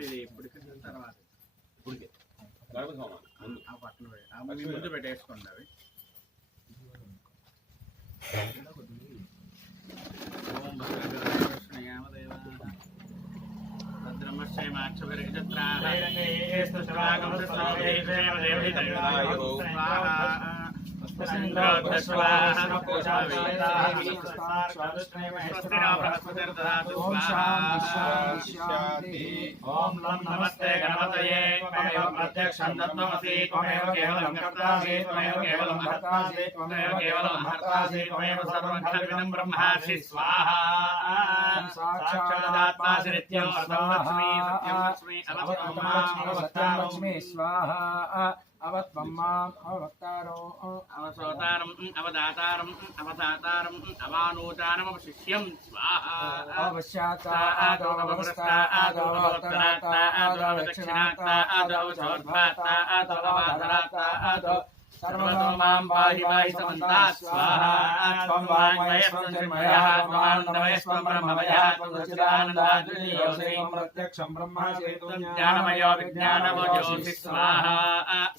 ఇది ఇప్పటికి తర్వాత ఇప్పటికే. గణపతి హోమం ముందు ఆ పక్కన పెట్టి ఆ మీ ముందు పెట్టేసుకోండి అవి. ఓం ఓం శాంతి శాంతి ఓం లం నమస్తే గణపతయే త్వమేవ ప్రత్యక్షం దత్తమసి త్వమేవ కేవలం కర్తాసి త్వమేవ కేవలం భర్తాసి త్వమేవ కేవలం భర్తాసి త్వమేవ సర్వం ఖల్విదం బ్రహ్మాసి స్వాహా సాక్షాదాత్మాసి నిత్యం అతం లక్ష్మీ సత్యం లక్ష్మీ అవత్మా సత్యాలక్ష్మి స్వాహ అవత్వమ్మాం అవక్తారో అవసోతారం అవదాతారం అవదాతారం అవానూతానం శిష్యం స్వాహ. అవశ్యాత ఆదో అవస్థ ఆదో అవతరాత ఆదో దక్షిణాత ఆదో చౌర్భాత ఆదో వాధరాత ఆదో సర్వతో మాం పాహి పాహి సమంతా స్వాహా త్వం వాంగ్మయ స్వం చిన్మయ త్వానందమయ స్వం బ్రహ్మమయ త్వం సచ్చిదానందాద్వితీయో శ్రీం ప్రత్యక్షం బ్రహ్మాసేతు జ్ఞానమయో విజ్ఞానమో జ్యోతి స్వాహ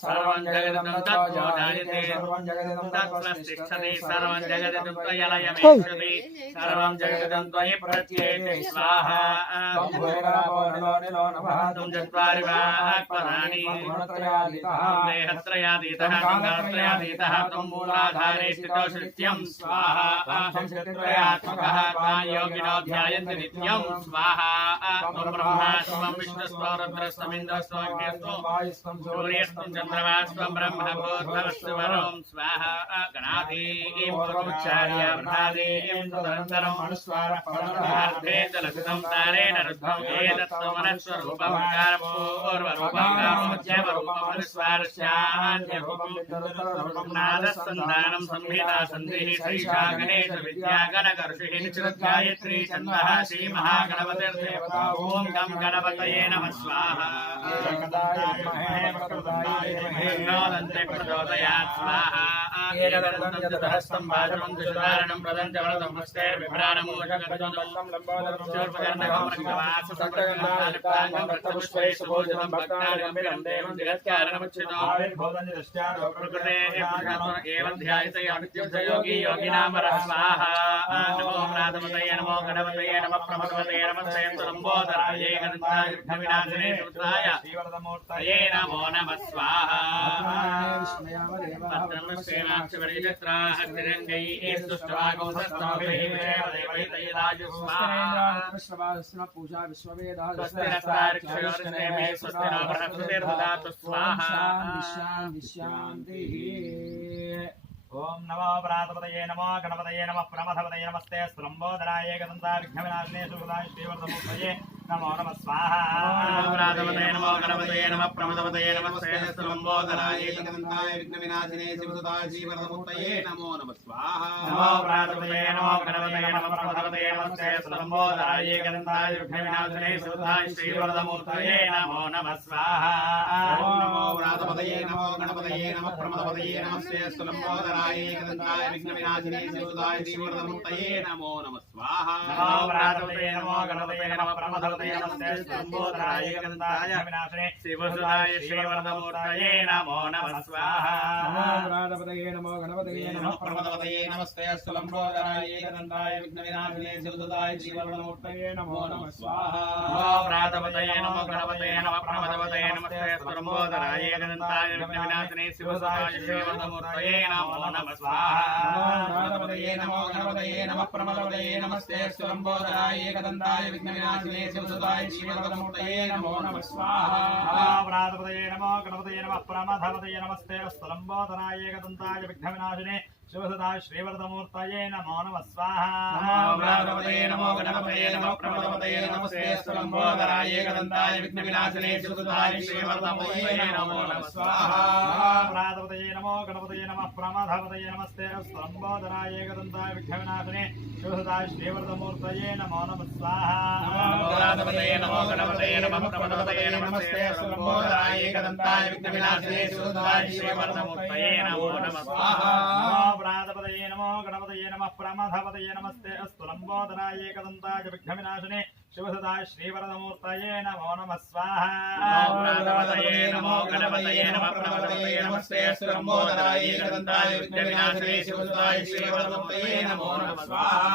సర్వం జగదం తత్వో జాయతే సర్వం సర్వం జగదం తత్స్వస్థిష్టతి సర్వం జగదం త్వయలయమేషతి సర్వం జగదం త్వయి ప్రత్యేతే స్వాహ త్వం భూరాపో నిలో నిలో నమః త్వం చత్వారి వాక్పదాని గుణత్రయాదితః దేహత్రయాదీతః గంగాత్రయాదీతः త్వం మూలాధారే స్థితో నిత్యం స్వాహ త్వం శత్రుయాత్మకः త్వాం యోగినో ధ్యాయంతి బ్రహ్మ స్వాహ గణాధీం పూర్వముచ్చార్య తదనంతరం అనుస్వార పరమార్థే తారేణ రుద్ధం ఏతత్వమనస్వరూపం కారపూర్వరూపం అనుస్వారస్యాన్యరూపం నాదస్సంధానం సంహితా సంధి శ్రీషా గణేశ విద్యా నిశ్రుద్గాయత్రీ చంద్ర శ్రీ మహాగణపతిర్దేవతా ఓం గం గణపతయే నమః స్వాహా దంతే ప్రచోదయాత్ స్వాహా ఏకదంతం చతుర్హస్తం భాజమం దుషధారణం ప్రదం చవళదం హస్తైర్విభ్రాణమూషగజం శూర్పకర్ణగమనగవాస సంతగంధాలిప్తాంగం రక్తపుష్పై సుభోజనం భక్తాగంభిరం దేవం జగత్కారణముచ్చితం ప్రకృతే ఏవం ధ్యాయతే అనిత్యం స యోగి యోగినామరః స్వాహా నమో ప్రాతపతయే నమో గణపతయే నమ ప్రమదపతయే నమస్తే లంబోదరాయే గణపతాయ విఘ్నవినాశినే సుతాయ తయే నమో నమః స్వాహా పూజా విశ్వవేద శాంతి శాంతి ఓం నమో ప్రాతపతయే నమో గణపతయే నమ ప్రమథపతయే నమస్తే స్లంబోదరాయ గదంతా విఘ్నవినాశినే సుహృదాయ శ్రీవర్ధమూర్తయే నమో నమ స్వాహా. నమో గణపతయే నమ ప్రమదపతయే నమస్తే లంబోదరాయ ఏకదంతాయ విఘ్నవినాశినే శివసుతాయ శ్రీవరదమూర్తయే నమో నమ స్వాహ. నమో ప్రాతపతయే నమో గణపతయే నమ ప్రమథపతయే నమస్తే స్లంబోదరాయ గదంతాయ విఘ్నవినాశినే సుఖదాయ శ్రీవర్ధమూర్తయే నమో నమ స్వాహా. ఓం నమో వ్రాతపతయే నమో గణపతయే నమ ప్రమదపతయే నమస్తే స్థులంబోదరాయ ఏకదంతాయ విఘ్నవినాశినే శివసుతాయ శ్రీవరదమూర్తయే నమో నమ స్వాహ. నమో ప్రాతపతయే నమో గణపతయే నమ వినాశినే శ్రీవర్ధమూర్తయే నమో నమ స్వాహా ప్రాణపతయే నమో గణపతయే నమ నమ ప్రమదపతయే నమస్తే స్థులంబోదరాయ ఏకదంతాయ విఘ్నవినాశినే శివసుతాయ శ్రీవరదమూర్తయే నమో నమ స్వాహ నమో ప్రాతపతయే నమో గణపతయే నమ ప్రమదపతయే నమస్తే లంబోదరాయ ఏకదంతాయ విఘ్నవినాశినే శివసుదాయ శ్రీవర్ధమూర్తయే నమో నమ స్వాహా గణపతయే నమో గణపతయే నమ ప్రమదపతయే నమస్తే స్థులంబోదరాయ ఏకదంతాయ విఘ్నవినాశినే శివసుతాయ శ్రీవరదమూర్తయే నమో నమ. స్వాహ ప్రాతపతయే నమో గణపతయే నమ. ప్రమథపతయే నమస్తే. స్థలంబోధనాయ ఏకదంతాయ విఘ్నవినాశినే శివసదా శ్రీవరదమూర్తయే నమో నమ స్వాహా. నమో గణపతయే నమో ప్రమదపతయే నమస్తే స్థలంబోధరాయ ఏకదంతాయ విఘ్న వినాశనే సుసుదాయ శ్రీవర్ధమయే నమో నమ స్వాహా. ప్రాతపతయే నమో గణపతయే నమ ప్రమథపతయే నమస్తే స్తంభోదరాయ ఏకదంతాయ విఘ్నవినాశనే శివసదా శ్రీవరదమూర్తయే నమో నమ స్వాహా. గణపతయే నమో గణపతయే నమో ప్రమదపతయే నమస్తే స్థలంబోధరాయ ఏకదంతాయ విఘ్న వినాశనే సుసుదాయ శ్రీవర్ధమూర్తయే నమో నమ స్వాహా. ప్రాతపతయే నమో గణపతయే నమ ప్రమథపతయే నమస్తే అస్తు లంబోదరాయ ఏకదంతాయ విఘ్నవినాశనే శివసదా శ్రీవరదమూర్తయే నమో నమ స్వాహా. నమో గణపతయే నమ ప్రమదపతయే నమస్తే. స్థలంబోధరాయ ఏకదంతాయ విఘ్న వినాశనే సుసుదాయ శ్రీవర్ధమూర్తయే నమో నమ స్వాహా.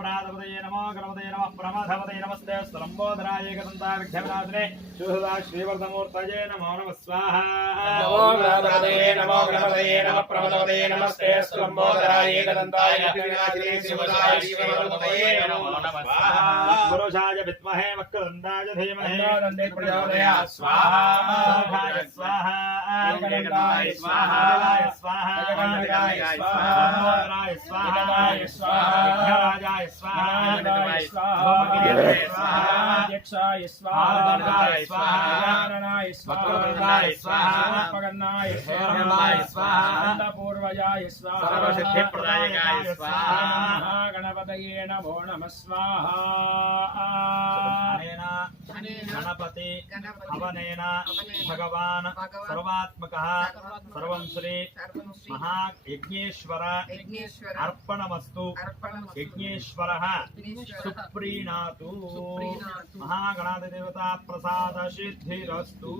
ప్రాతపతయే నమో గణపతయే నమ ప్రమథపతయే నమస్తే. స్తంభోదరాయ ఏకదంతాయ విఘ్నవినాశనే శివసదా శ్రీవరదమూర్తయే నమో నమ స్వాహా. నమో గణపతయే నమో గణపతయే నమ ప్రమదపతయే నమస్తే. స్థలంబోధరాయ ఏకదంతాయ విఘ్న వినాశనే శ్రీవర్ధమూర్తయే నమో నమ స్వాహా. పురుషాయ విద్మహే వక్రదండాయ ధీమహి దండే ప్రచోదయాత్ స్వాహా సుముఖాయ స్వాహా ఏకదంతాయ స్వాహా ఏకదంతాయ స్వాహా ఏకదంతాయ స్వాహా దండోదరాయ స్వాహా ఏకదంతాయ స్వాహా విఘ్నరాజాయ స్వాహా ఏకదంతాయ స్వాహా భూమగిరిధరే స్వాహా అధ్యక్షాయ స్వాహా ఆనందాయ స్వాహా నారాయణాయ స్వాహా వక్రతుండాయ స్వాహా పగన్నాయ స్వాహాయ స్వాహా అన్నపూర్వజాయ స్వాహా సర్వసిద్ధిప్రదాయకాయ స్వాహా మహాగణపతయే నమో నమ స్వాహా అనేన గణపతి అవనేన భగవాన్ సర్వాత్మక సర్వం శ్రీ మహాయజ్ఞేశ్వర అర్పణమస్తు యజ్ఞేశ్వర సుప్రీణాతు మహాగణాది దేవతా ప్రసాద సిద్ధిరస్తు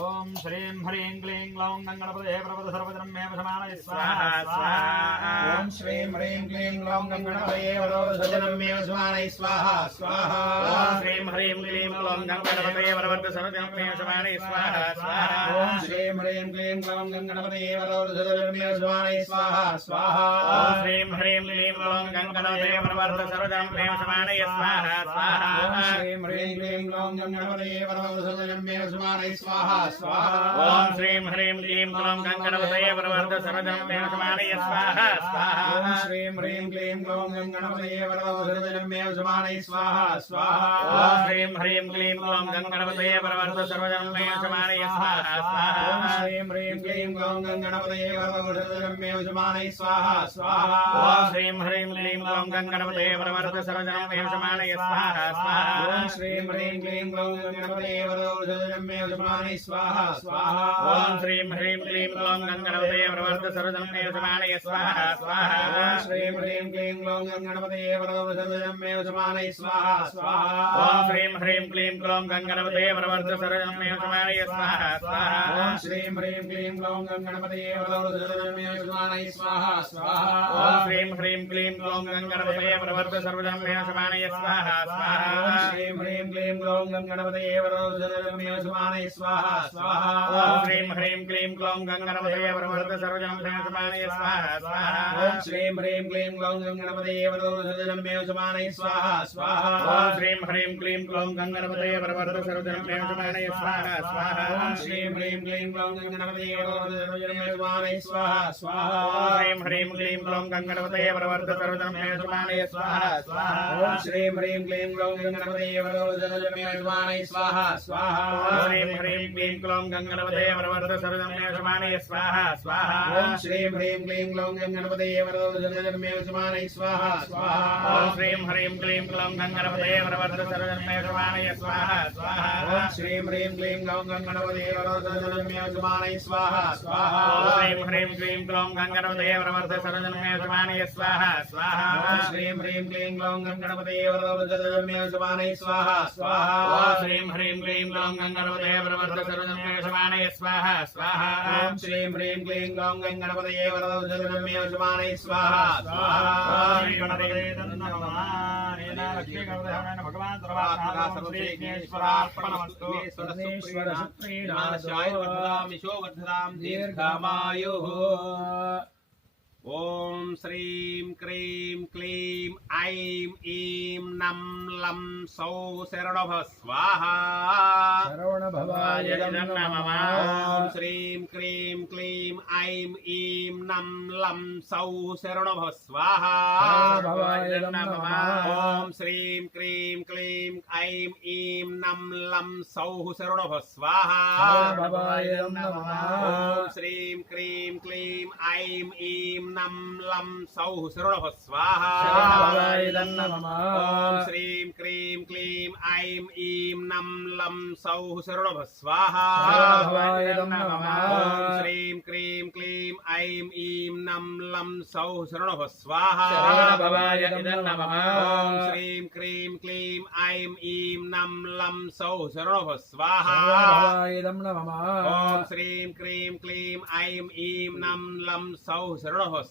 ఓం శ్రీం హ్రీం క్లీం గ్లౌం గంగణపదే ప్రపద సర్వజనం మే వశమానయ స్వాహా స్వాహా ఓం శ్రీం హ్రీం క్లీం గ్లౌం గంగణపతయే వరోధజనం మే స్వానై స్వాహా స్వాహా. ఓం శ్రీం హ్రీం క్లీం క్లౌం గణపతయే వరవర్త సర్వజనం మే వశమానై స్వాహా స్వాహా. ఓం శ్రీం హ్రీం క్లీం గ్లౌం గంగణపతయే వరోధజనం మే స్వానై స్వాహా స్వాహా. ఓం శ్రీం హ్రీం క్లీం క్లౌం గణపతయే వరవర్త సర్వజనం మే వశమానై స్వాహా స్వాహా ఓం శ్రీం హ్రీం క్లీం గ్లౌం గంగణపతయే వరోధజనం మే స్వానై స్వాహా స్వాహా ఓం శ్రీం హ్రీం క్లీం క్లౌం గణపతయే వరవర్త సర్వజనం మే వశమానై స్వాహా స్వాహా ఓం శ్రీం హ్రీం క్లీం గ్లౌం గంగణపతయే వరోధజనం మే స్వానై స్వాహా స్వాహా ఓం శ్రీం హ్రీం క్లీం క్లౌం గణపతయే వరవర్త సర్వజనం మే వశమానై స్వాహా స్వాహా ఓం శ్రీం హ్రీం క్లీం గ్లౌం గంగణపతయే వరోధజనం మే స్వానై స్వాహా స్వాహా ఓం శ్రీం హ్రీం క్లీం క్లౌం గణపతయే వరవర్త సర్వజనం మే వశమానై స్వాహా స్వాహా. ఓం శ్రీం హ్రీం క్లీం గ్లౌం గణపతయే వరోధజనం మే స్వానై స్వాహా స్వాహా. ఓం శ్రీం హ్రీం క్లీం క్లౌం గణపతయే వరవర్త సర్వజనం మే వశమానై స్వాహా స్వాహా. ఓం శ్రీం హ్రీం క్లీం గ్లౌం గణపతయే వరోధజనం మే స్వానై స్వాహా స్వాహా. ఓం శ్రీం హ్రీం క్లీం క్లౌం గణపతయే వరవర్త సర్వజనం మే వశమానై స్వాహా స్వాహా. ఓం శ్రీం హ్రీం క్లీం గ్లౌం గణపతయే వరోధజనం మే స్వానై స్వాహా స్వాహా. ఓం శ్రీం హ్రీం క్లీం క్లౌం గణపతయే వరవర్త సర్వజనం మే వశమానై స్వాహా స్వాహా ఓం శ్రీం హ్రీం క్లీం గ్లౌం గణపతయే వరోధజనం మే స్వానై స్వాహా స్వాహా ఓం శ్రీం హ్రీం క్లీం క్లౌం గణపతయే వరవర్త సర్వజనం మే వశమానై స్వాహా స్వాహా ఓం శ్రీం హ్రీం క్లీం గ్లౌం గణపతయే వరోధజనం మే స్వానై స్వాహా స్వాహా ఓం శ్రీం హ్రీం క్లీం క్లౌం గణపతయే వరవర్త సర్వజనం మే వశమానై స్వాహా స్వాహా ఓం శ్రీం హ్రీం క్లీం గ్లౌం గణపతయే వరోధజనం మే స్వానై స్వాహా స్వాహా ఓం శ్రీం హ్రీం క్లీం క్లౌం గణపతయే వరవర్త సర్వజనం మే వశమానై స్వాహా స్వాహా. ఓం శ్రీం హ్రీం క్లీం గ్లౌం గణపతయే వరోధజనం మే స్వానై స్వాహా స్వాహా. ఓం శ్రీం హ్రీం క్లీం క్లౌం గణపతయే వరవర్త సర్వజనం మే వశమానై స్వాహా స్వాహా. ఓం శ్రీం హ్రీం క్లీం గ్లౌం గణపతయే వరోధజనం మే స్వానై స్వాహా స్వాహా. ఓం శ్రీం హ్రీం క్లీం క్లౌం గణపతయే వరవర్త సర్వజనం మే వశమానై స్వాహా స్వాహా. ఓం శ్రీం హ్రీం క్లీం గ్లౌం గణపతయే వరోధజనం మే స్వానై స్వాహా స్వాహా. ఓం శ్రీం హ్రీం క్లీం క్లౌం గణపతయే వరవర్త సర్వజనం మే వశమానై స్వాహా స్వాహా. శ్రీం హ్రీం క్లీం గ్లౌం గణపతయే వరోధజనం మే స్వానై స్వాహా. స్వాహా. శ్రీం హ్రీం క్లీం క్లౌం గణపతయే వరవర్త సర్వజనం మే వశమానై స్వాహా. స్వాహా. ఓం శ్రీం హ్రీం క్లీం గ్లౌం గణపతయే వరోధజనం మే స్వానై స్వాహా. స్వాహా. గణపతే గణపతే భగవాన్ దీర్ఘమాయుః. ఓం శ్రీం క్రీం క్లీం ఐం ఈం నం లం సౌ శరణభ స్వాహ. ఓం శ్రీం క్రీం క్లీం ఐం ఈం నం లం సౌ శరణభ స్వాహ. ఓం శ్రీం క్రీం క్లీం ఐం ఈం నం లం సౌ శరణభ స్వాహ. ఓం శ్రీం క్రీం క్లీం ఐం ఈం నం లం సౌ శరణభ స్వాహ. శరవణ భవాయ నమః ఓం శ్రీం క్రీం క్లీం ఐం ఈం నం లం సౌ శరణభ స్వాహ. శరవణ భవాయ నమః ఓం శ్రీం క్రీం క్లీం ఐం ఈం నం లం సౌ శరణభ స్వాహ. శరవణ భవాయ నమః ఓం శ్రీం క్రీం క్లీం ఐం ఈం నం లం సౌ శరణభ స్వాహ శరవణ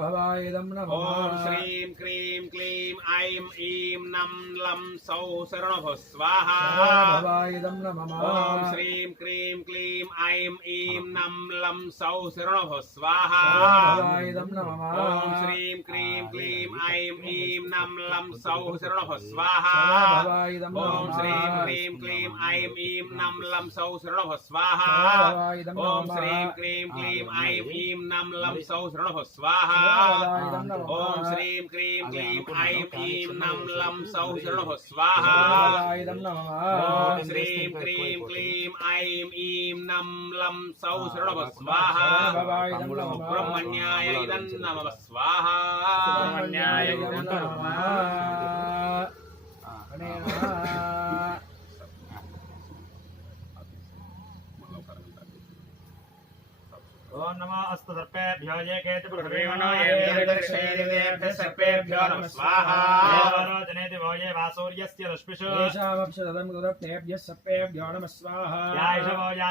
భవాయ నమః ఓం శ్రీం క్రీం క్లీం ఐం ఈం నం లం సౌ శరణభ స్వాహ శరవణ భవాయ నమః ఓం శ్రీం క్రీం క్లీం ఐం ఈం నం లం సౌ శరణభ స్వాహ శరవణ భవాయ నమః ఓం శ్రీం క్రీం క్లీం ఐం ఈం నం లం సౌ శరణభ స్వాహ శరవణ భవాయ నమః ఓం శ్రీం క్రీం క్లీం ఐం ఈం నం లం సౌ శరణభ స్వాహ శరవణ భవాయ నమః ఓం శ్రీం క్రీం క్లీం ఐం ఈం నం లం సౌ శరణభ స్వాహ శరవణ భవాయ నమః ఓం శ్రీం క్రీం క్లీం ఐం ఈం నం లం సౌ శరణభ స్వాహ ఓం శ్రీం క్రీం క్లీం ఐం ఈం నం లం సౌ శరణభ స్వాహ భవాయ నమః ఓం శ్రీం క్రీం క్లీం ఐం ఈం నం లం సౌ శరణభ స్వాహ భవాయ నమః బ్రహ్మణ్యాయ ఇదం నమ స్వాహ సుబ్రహ్మణ్యాయ నమః అనేన ఓం నమో అస్తు సర్పేభ్యో ఏ కేతి పృథివీమనో ఏభ్యో సర్పేభ్యో నమ స్వాహా జనేతి వో ఏ వాసూర్యస్య రశ్మిషు ఏషామప్షదం గురప్తేభ్య సర్పేభ్యో నమ స్వాహా యాయిష వో యా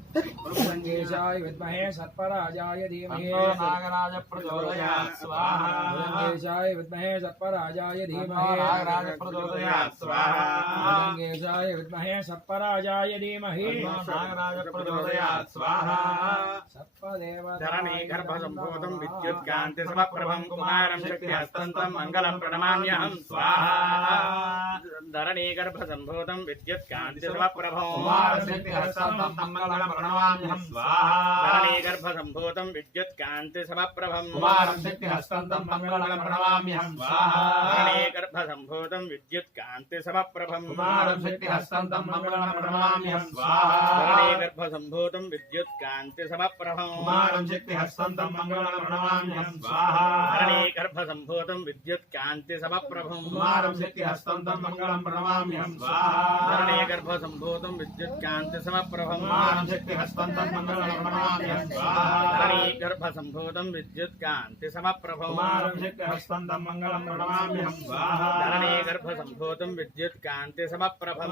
సంజేశాయ విద్మహే సత్పరాజాయ ధీమహే నాగరాజ ప్రచోదయా స్వాహ సంజేశాయ విద్మహే సత్పరాజాయ ధీమహే నాగరాజ ప్రచోదయా స్వాహ సంజేశాయ విద్మహే సత్పరాజాయ ధీమహే నాగరాజ ప్రచోదయా స్వాహ సత్పదేవతరణే గర్భసంభూతం విద్యుత్కాంతి సమప్రభం కుమారం శక్తిహస్తంతం మంగళం ప్రణమామ్యహం స్వాహ గర్భసంభూతం విద్యుత్కాంతి సమప్రభం కుమారం శక్తిహస్తంతం మంగళం ప్రణమామ్యహం స్వాహా. ధరణీ గర్భసంభూతం విద్యుత్ కాంతి సమప్రభం. కుమారం శక్తి హస్తంతం మంగళం ప్రణమామ్యహం స్వాహా. ధరణీ గర్భసంభూతం విద్యుత్ కాంతి సమప్రభం. కుమారం శక్తి హస్తంతం మంగళం ప్రణమామ్యహం స్వాహా. ధరణీ గర్భసంభూతం విద్యుత్ కాంతి సమప్రభం. కుమారం శక్తి హస్తంతం మంగళం ప్రణమామ్యహం స్వాహా ధరణీ గర్భసంభూతం విద్యుత్ కాంతి సమప్రభం కుమారం శక్తి హస్తంతం మంగళం ప్రణమామ్యహం స్వాహా ధరణీ గర్భసంభూతం విద్యుత్ కాంతి సమప్రభం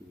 ఓం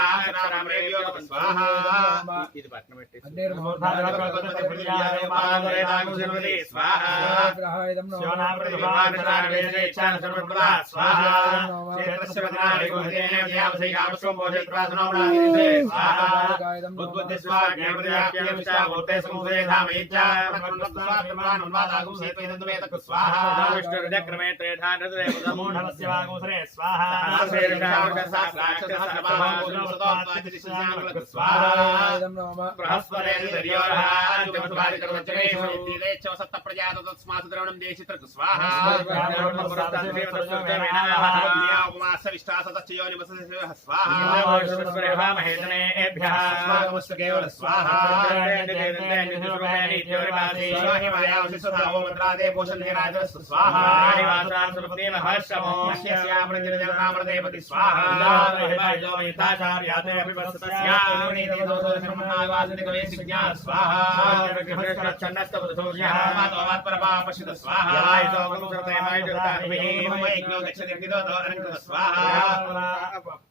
సకల తథాస్తు సర్పదోషాన్ నివృద్ధిరస్తు చెప్పేసి ఓమాకృష్ణే సావర్తమానోన్వేషణ మృతంబస్య హిరణ్యేన సవితారధైనా దేవోయాదభూనాన్వశన్ స్వాహా అగ్నిం దోషం వృణే మహే హోతారం విశ్వవేదసం అస్య అగ్నిస్ సుకృతకు స్వాహా రుద్రాయ దేవి విష్ణువాయ దేవి సంతభవతే స్వాహా ఇదం నమః ఆప్యాయ సుసమేతదేశ్వర సోమృష్ణీం భవాయ సంగరే స్వాహా ఇదం అప్సమే సోమా ప్రవేదంత విశ్వాన్వేషరాజ్ఞం భవామశ్చ విశ్వేశ్వరీ స్వాహా నమః గౌరీర్మాయ సల్లానక్షత్రే గౌరీర్వదే శాంతుస్వతి అష్టావదే నవదే భూషి సహస్రాక్షరామరేభ్యో నమః స్వాహా ఇది పట్నం పెట్టేసి పాదరేదాగుశర్వదే స్వాహా ఇదం విష్ణుర్జక్రమే త్రేధానృతమూఢమస్య వాగుసరే స్వాహా ఇదం నమః చిత్రా याते अपि वस्तस्यामि दोषोधर्मनावासति कवे जिज्ञा स्वाहा चन्नस्तवधोर्यः मातोमात् परमापशित स्वाहा यतो गुरुकृते मायि जगताभिः मम यज्ञो गच्छति कृतो स्वाहा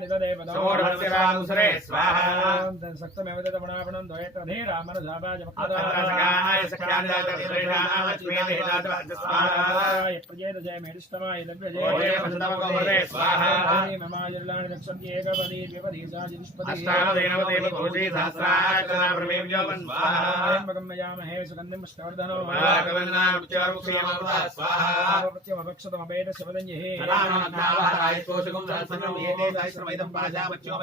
ధేన్ జన్మ మమజయ హోమయే వయోమూర్ధ్వ ఉష్ణ ఉదయ దిష్టా దేవన్ సవిదా శ్రవణ పృథివీ భవాన్ అక్షరా నివేశనే స్వాహాం బలవిక్రమేణ విశ్వప్రాణామేజ మృగాణ దేవి సరస్వతి వాజయభిర్వాజనేవదే కృష్ణచక్రమే త్రేధా నిదదేవదా సక్తమేవ తమణాపణం ద్వయత్రధే రామనజాబాజ ప్రజేత జయ మేడిష్టమాయ ద్రవ్య జయ మమాజిల్లాని దక్షంతి ఏకపదీ ద్విపదీ वैदं पाजा बच्चो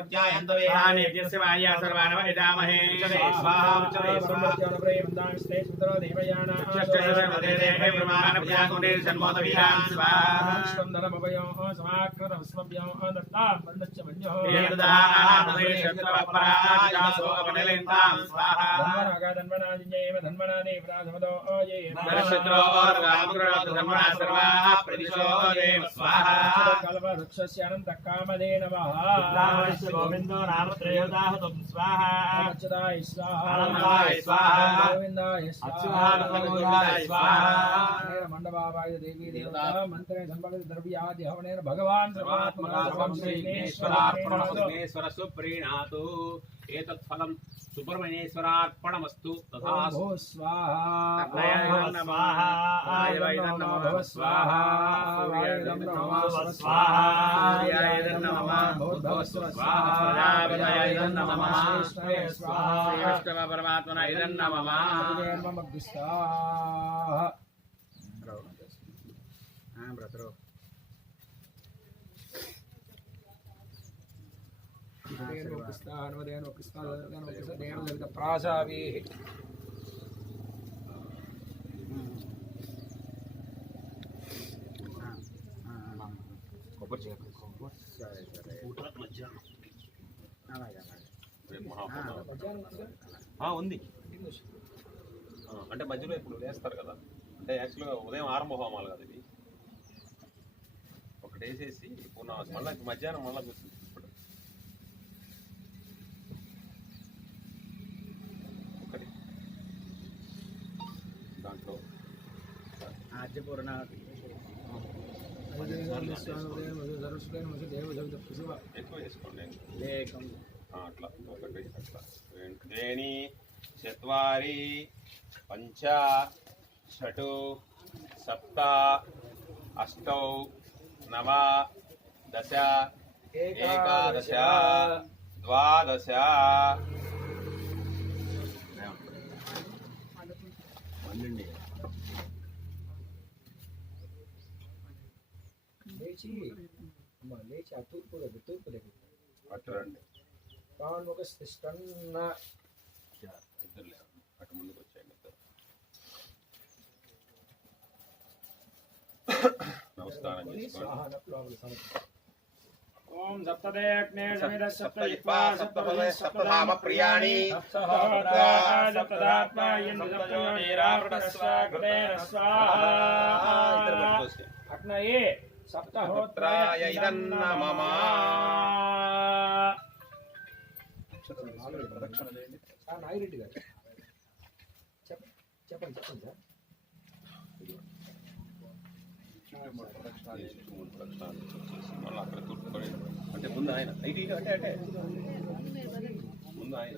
स्वाहा कलवृक्ष सुमृतप्रेमदांस्ते सुतरो స్వాహా కల్పవృక్షస్య అనంత కామదే నమః గోవిందో నామ త్రయోదాహతం స్వాహా అచ్యుతాయ స్వాహ ఆనందాయ స్వాహా గోవిందాయ అచ్యుతానంద గోవిందాయ స్వాహా మండపాయ దేవీ దేవతా మంత్రే సంభగత ద్రవ్యాది హవనేన భగవాన్ సర్వాత్మక సర్వం శ్రీకృష్ణార్పణమస్తు సుబ్రహ్మణ్యేశ్వరార్పణమస్తు. తథాస్తు ఓం భూ స్వాహా అగ్నయాయ నమః వాయవై నమః స్వాహా సూర్యాయ నమః స్వాహా సూర్యాయ నమః భూర్భువః స్వాహా ప్రజాపతయే నమః శ్రేష్ఠాయ ఇదం రేపు మహాపూర్ణమి. ఆ, ఉంది. ఆ, అంటే మధ్యలో ఇప్పుడు వేస్తారు కదా. అంటే యాక్చువల్గా ఉదయం ఆరంభ హోమాలు కదా ఇవి ఒకటి వేసేసి పూర్ణావతి మళ్ళీ మధ్యాహ్నం మళ్ళీ కూర్చుంది ఇప్పుడు ఒకటి దాంట్లో ఆ, అట్లా ఒకటి అట్లా చత్వారి పంచ షటు సప్త అష్టౌ నవ దశ ఏకాదశ. ద్వాదశ పన్నెండు లేచి అమ్మ లేచి ఆ తూర్పు దగ్గర తూర్పు దగ్గర అట్రండి కాన్ముఖ స్థిష్టన్న ఇద్దరు లేరు అటు ముందుకు వచ్చాయండి ఇద్దరు నమస్కారం చేసుకోండి స్వాహాన లోపల సమర్పణ ఓం సప్తదేగ్నే సమిద సప్తజిహ్వా సప్తపదే సప్తనామ ప్రియాణి సప్తదాత్మా ఇంద్ర సప్తయోనీరావృతస్వాగతేన ఇద్దరు స్వాహా పట్టుకోవచ్చు. సప్తహోత్రాయ ఇదన్న నాగిరెడ్డి గారు చెప్పండి చెప్పండి. సార్ మళ్ళీ అక్కడ అంటే ముందు ఆయన ఐటీ అంటే అంటే ముందు ఆయన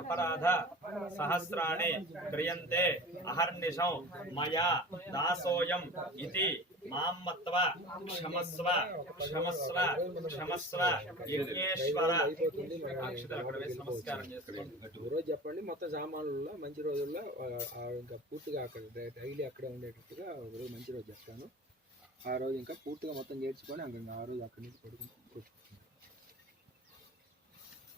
అపరాధ సహస్రాణి క్రియంతే అహర్నిశం మయా దాసోయం ఇది మామ్మత్వ క్షమస్వ క్షమస్వ క్షమస్వ యజ్ఞేశ్వర. నమస్కారం చేసుకోండి రోజు చెప్పండి మొత్తం సామాన్లలో మంచి రోజుల్లో ఇంకా పూర్తిగా అక్కడ డైలీ అక్కడే ఉండేటట్టుగా ఒక రోజు మంచి రోజు చెప్తాను. ఆ రోజు ఇంకా పూర్తిగా మొత్తం చేర్చుకొని అక్కడ ఆ రోజు అక్కడి నుంచి పడుకుని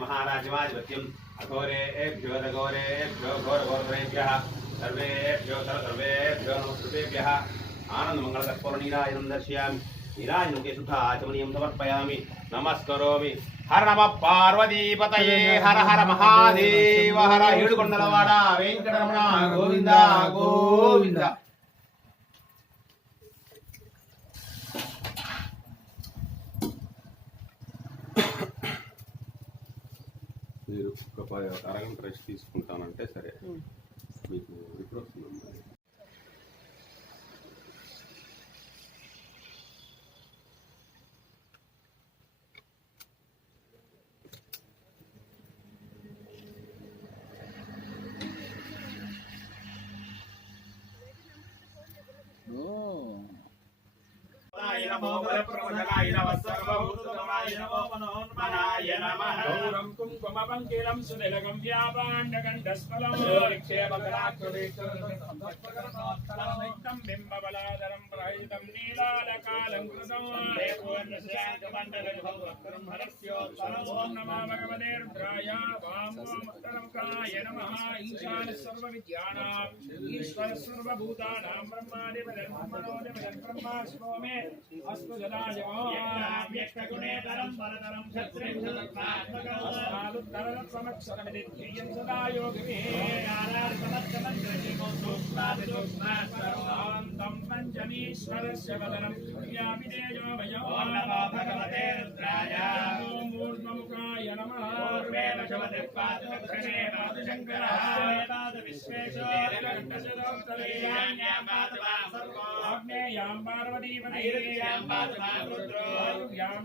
మహారాజ్యమాధిపత్యం అఘోరేభ్యో దఘోరేభ్యో ఘోరఘోరేభ్య సర్వేభ్యో సర్వేభ్యో నమస్కృతేభ్య ఆనందమంగళకర్పూర్ణీరాజనం దర్శయామి నీరాజముఖే శుద్ధాచమనీయం సమర్పయామి నమస్కరోమి హర నమ పార్వతీపతయే హర హర మహాదేవ హర ఏడుకొండలవాడ వెంకటరమణ గోవింద గోవింద ఒక ప- అరగంట రెస్ట్ తీసుకుంటానంటే సరే మీకు ఇప్పుడు వస్తుందమ్మా గౌరం కుంకుమ పంకిలం సునిలగం వ్యాపాండగండస్ఫలం నిత్యం బింబబలాదరం ప్రహితం నీలాలకాలం కృతం ఓం నమో. భగవతే రుద్రాయ వామోత్తరముఖాయ నమః ఈశాన సర్వ విద్యానాం ఈశ్వర సర్వభూతానాం బ్రహ్మాదిపదం బ్రహ్మణోదిపదం బ్రహ్మాస్మో మే అస్తు జదాయమోక్తగుణేతరం పరతరం క్షత్రిం సత్మాత్మకం సమక్షరమిది ధ్యేయం సదా యోగిమే సమర్థమంత్రం పంచమీశ్వరస్య వదనం వ్యాపిదేజో వయో నమో భగవతే రుద్రాయ మూర్ధ్వముఖాయ నమః పూర్వేణ శవతి పాదక్షణే పాదశంకరः ఏతాద విశ్వేశో కంఠశరోత్తరీయాన్యాం పాదవాం సర్వో ఆగ్నేయాం పార్వతీపతీయాం పాదవాం రుద్రో వాయువ్యాం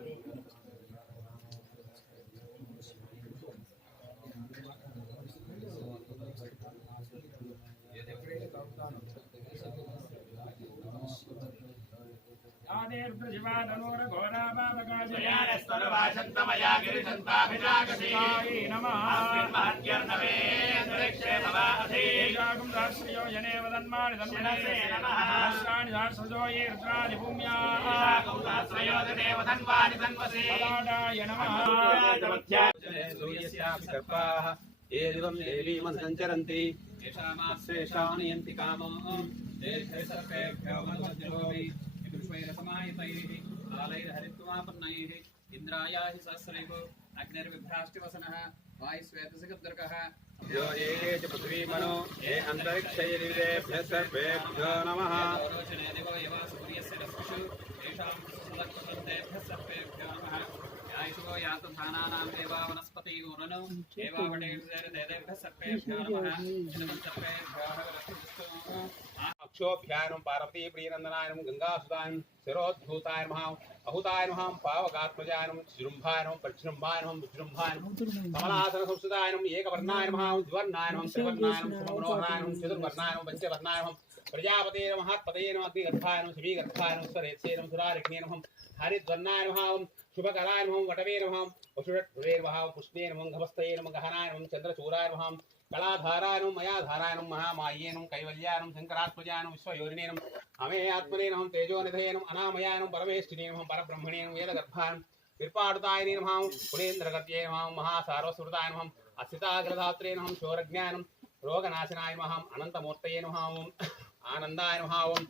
వ్యాఖ్యాస్యామः ఘోరాపాపకాశయానస్తనువాశంతమయా గిరిశంతాభిజాగశీలాయే నమః అస్మిన్ మహత్యర్ణవే అంతరిక్షే భవాధి ఏకాకం దాశ్రయో యనే వదన్మాని తన్మనసే నమః అష్టాని దాశ్రజో ఏ రుద్రాది భూమ్యా ఏకాకం దాశ్రయో యనే వదన్మాని తన్వసే పలాడాయ నమః సూర్యస్యాభిసర్పాः ఏ దివం దేవీమ సంచరంతి శ్రేషానయంతి కామో समायतैः इन्द्राया हि सहस्रैव अग्निर्विभ्राष्टिवसनः वायुश्वेतसगद्गर्गः यो ये च पृथ्वीमनो ये अन्तरिक्षैर्विदेभ्यः सर्वेभ्यो नमः। रोचने दिवो यवा सूर्यस्य रश्मिषु तेषां सुसुलक्ष्मन्तेभ्यः सर्वेभ्यो नमः। आयुषो यातधानानां देवा वनस्पतिगुरनु एवावटेर्देभ्यः सर्वेभ्यो नमः। सर्वेभ्यो అక్షోభ్యానం పార్వతీ ప్రియనందనాయనం గంగాసుదాయం శిరోద్భూతాయ మహాం అహుతాయ మహాం పావకాత్మజాయనం శృంభాయనం ప్రజృంభాయనం విజృంభాయనం కమలాసన సంస్థాయనం ఏకవర్ణాయ మహాం ద్వర్ణాయనం త్రివర్ణాయనం సుమనోహరాయనం చతుర్వర్ణాయనం పంచవర్ణాయనం ప్రజాపతే మహాత్పతే అగ్నిగర్భాయనం శివీగర్భాయనం స్వరేత్సేనం సురారిగ్నే హరిద్వర్ణాయ శుభకరాయ మహాం వటవే నమం వసుడట్వే చంద్రచూరాయ కళాధారాయణం మయాధారాయణం మహామాయేనం కైవల్యానం శంకరాత్మజానం విశ్వయోరినేనం అమే ఆత్మనేనం తేజోనిధయనం అనామయానం పరమేష్ఠినేనం పరబ్రహ్మణేనం వేదగర్భానం కృపాడుతాయనే నమః పులేంద్రగత్యే నమః మహాసారస్వృతాయ నమః అస్థితాగ్రధాత్రే నమః శౌరజ్ఞానం రోగనాశనాయ నమః అనంతమూర్తయే నమః ఓం ఆనందాయ నమః ఓం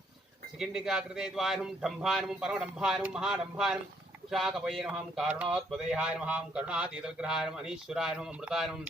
శిఖండికాకృతే ద్వాయ నమః డంభాయనం పరమడంభాయనం మహాడంభాయనం ఉషాకపయే నమః కారుణోత్పదయాయ నమః కరుణాతీతవిగ్రహాయ నమః అనీశ్వరాయ నమః అమృతాయ నమః